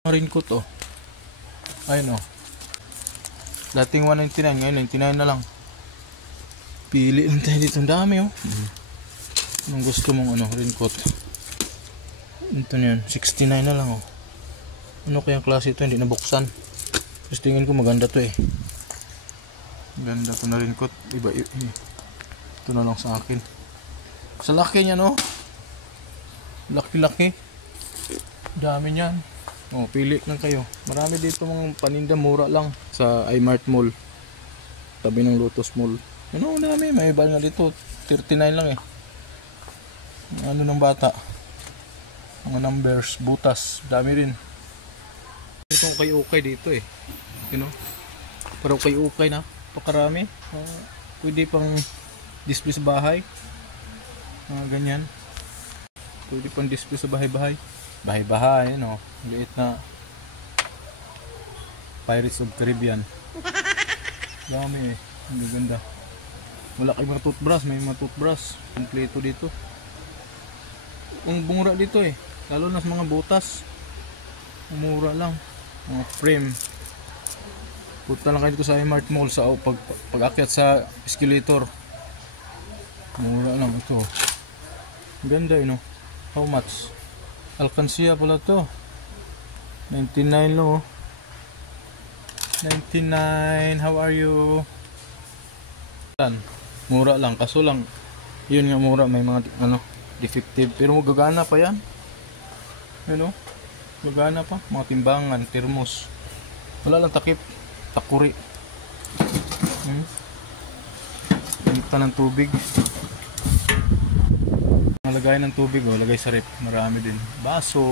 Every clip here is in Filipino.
Raincoat oh. Ayun oh. Dating 199, ngayon 99 na lang. Pili lang tayo dito, ang dami oh. Anong gusto mong raincoat? Ito na yun, 69 na lang oh. Ano kayang klase ito, hindi nabuksan. Tapos tingin ko maganda to eh. Ganda to na raincoat. Iba. Ito na lang sa akin. Sa laki niya no. Laki-laki. Dami niyan. Oh, pili lang kayo. Marami dito mga paninda, mura lang sa iMart Mall. Tabi ng Lotus Mall. Ano, dami. May iba nga dito. 39 lang eh. Ano ng bata. Mga numbers, butas. Dami rin. Itong ukay-ukay dito eh. You know? Pero ukay-ukay na. Pakarami. Pwede pang display sa bahay. Ganyan. Pwede pang display sa bahay-bahay. Bahay-bahay, no? Liit na Pirates of Caribbean. Dami eh. Hindi ganda. Wala kayong mga toothbrush. May mga toothbrush. Kompleto dito. Ang mura dito eh. Lalo na sa mga butas. Mura lang. Mga frame. Punta lang kayo dito sa iMart Mall sa pag-akyat sa escalator. Mura lang ito. Ganda eh no. How much? Alcancia pala to. 99 lang oh. 99. How are you? Mura lang. Kaso lang yun nga mura. May mga defective. Pero magagana pa yan. Ano? Magagana pa. Mga timbangan. Termos. Wala lang takip. Takuri. Punta ng tubig. Lagay ng tubig oh, lagay sa rep. Marami din. Baso.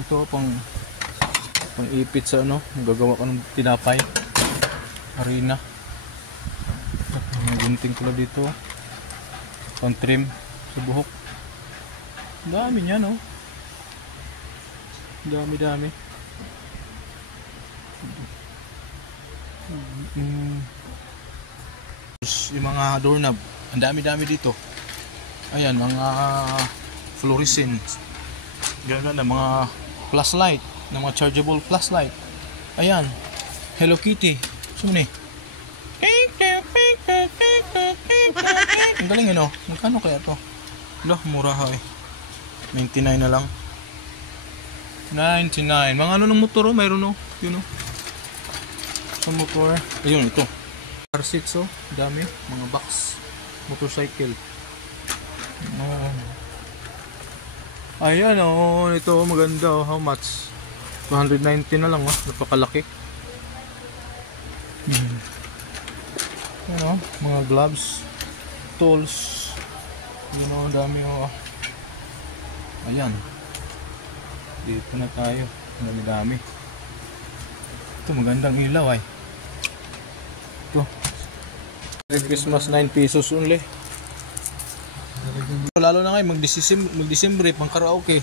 Ito pang ipit sa gagawa ka ng tinapay. Harina. May gunting pala dito. Pang trim sa buhok. Dami niya no. Dami. Yung mga doorknob. Ang dami dito. Ayan, mga fluorescent. Ganda mga flashlight, na mga chargeable flashlight. Ayan, Hello Kitty. Sino ni? Ang galing yun oh. Magkano kaya to? Loh, mura ha eh. 99 na lang. 99. Mga ng motor oh, mayroon oh. Yun oh. Sa motor. Ayun, ito. Car seats oh. Dami. Mga box. Motorcycle. Ayan oh, ito maganda oh. How much? 290 na lang oh. Napakalaki. Ayan oh, mga gloves, tools. Ayan oh, dami oh. Ayan. Dito na tayo. Dami. Ito magandang ilaw ay. Ito. Christmas 9 pesos only. Lalo na ngayon mag-December pang karaoke.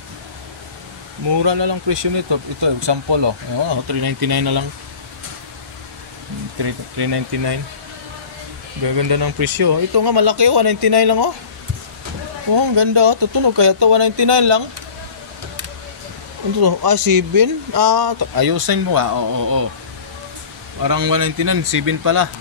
Mura na lang presyo nito. Ito example oh. 399 na lang. 399. Gaganda ng presyo. Ito nga malaki oh, 199 lang oh. Oh, ang ganda oh. Tutunog kaya to 199 lang. Ito 7. Ayusin mo ah. Oo. Parang 199, 7 pala.